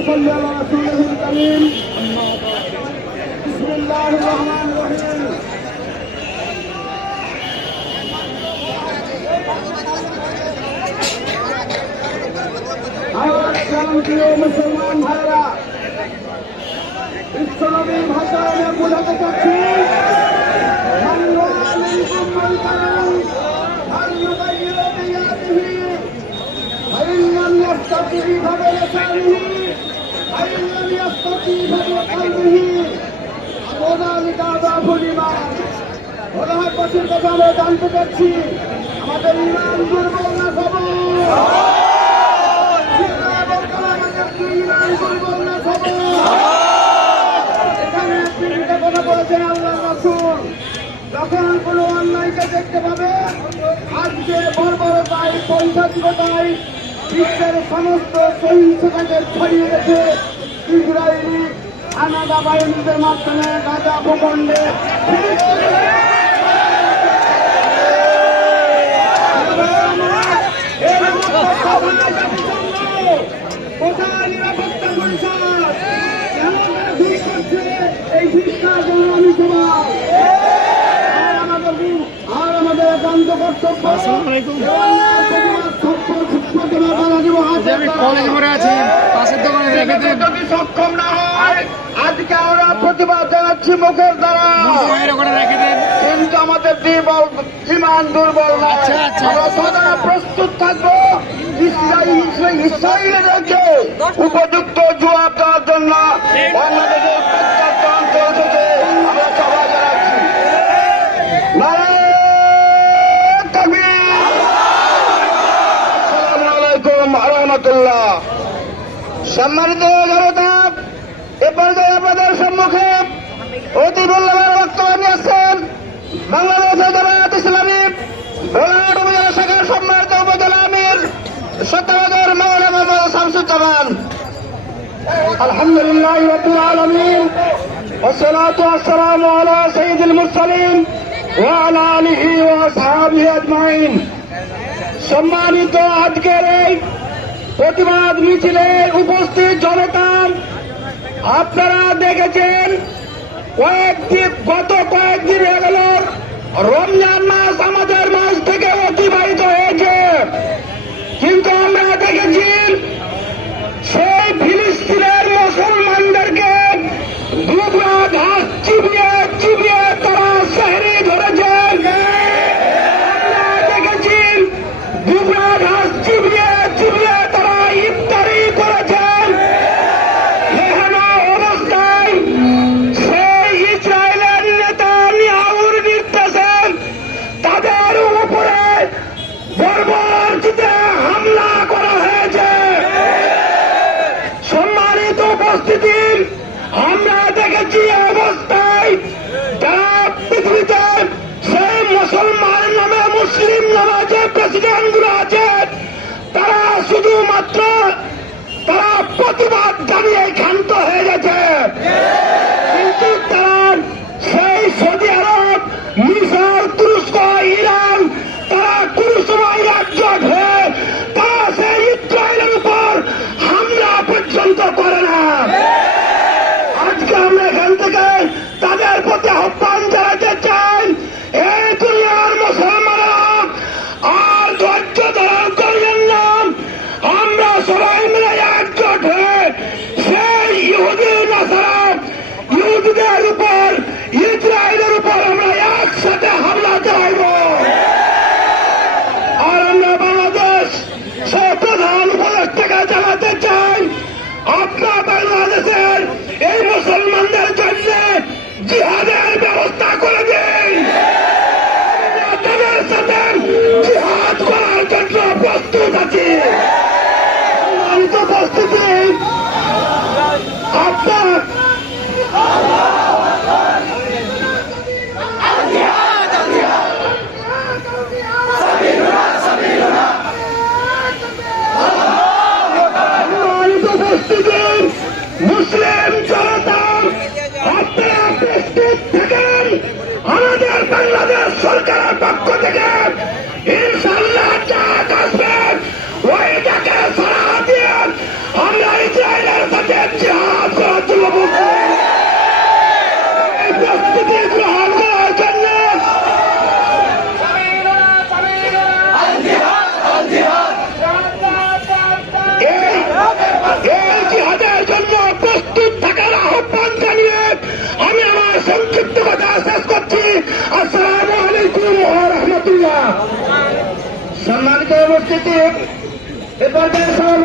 صل على رسوله الكريم بسم الله الرحمن الرحيم আমার প্রিয় মুসলমান ভাইরা বিশ্বনবী ভাষায় আমি বোঝাতে চাচ্ছি হয় কথা আমরা জানতে চাচ্ছি আমাদের ইমান দুর্বল না সবল? যখন কোনো অন্যায়কে দেখতে পাবে আজকে বর্বরতায় পৈশাচিকতায় বিশ্বের সমস্ত সহিংসতাকে ছড়িয়ে গেছে ইসরায়েলি আনাদা বাহিনীদের মাধ্যমে গাজা ভূখণ্ডে কোথায় নিরাপত্তা পরিষদ কেন তারা ঘুষ করছে এই শিক্ষা যেন আমি সবাই আর আমাদের আর আমাদের একান্ত কর্তব্য আমি কলেজ মোড়ে আছি পাশের দোকানে রেখে দেন যদি সক্ষম না হয় আজকে আমরা প্রতিবাদ জানাচ্ছি মুখের দ্বারা কিন্তু আমাদের দুর্বল ইমান দুর্বল আচ্ছা, আচ্ছা। আমরা সদা প্রস্তুত থাকব ইসরায়েল ইসরায়েলদেরকে উপযুক্ত জবাব দেওয়ার জন্য বাংলাদেশের প্রত্যন্ত অঞ্চল সম্মানিত জনতা এ পর্যায়ে আপনাদের মোহাম্মদ শামসুজ্জামান আলহামদুলিল্লাহ রবিল আলমিন والصلاة والسلام على سيد المرسلين وعلى آله وأصحابه أجمعين সম্মানিত আজকের এই প্রতিবাদ মিছিলে উপস্থিত জনতা আপনারা দেখেছেন কয়েকদিন গত কয়েকদিন হয়ে গেল রমজান মাস আমাদের সম্মানিত উপস্থিতি আমরা দেখেছি অবস্থায় পৃথিবীতে মুসলমান মুসলিম প্রেসিডেন্টগুলো আছে, তারা শুধুমাত্র তারা প্রতিবাদ জানিয়ে ক্ষান্ত হয়ে গেছে। শেষ করছি। আসসালামু আলাইকুম ওয়া রাহমাতুল্লাহ। সম্মানিত উপস্থিতি এ পর্যায়ে সবার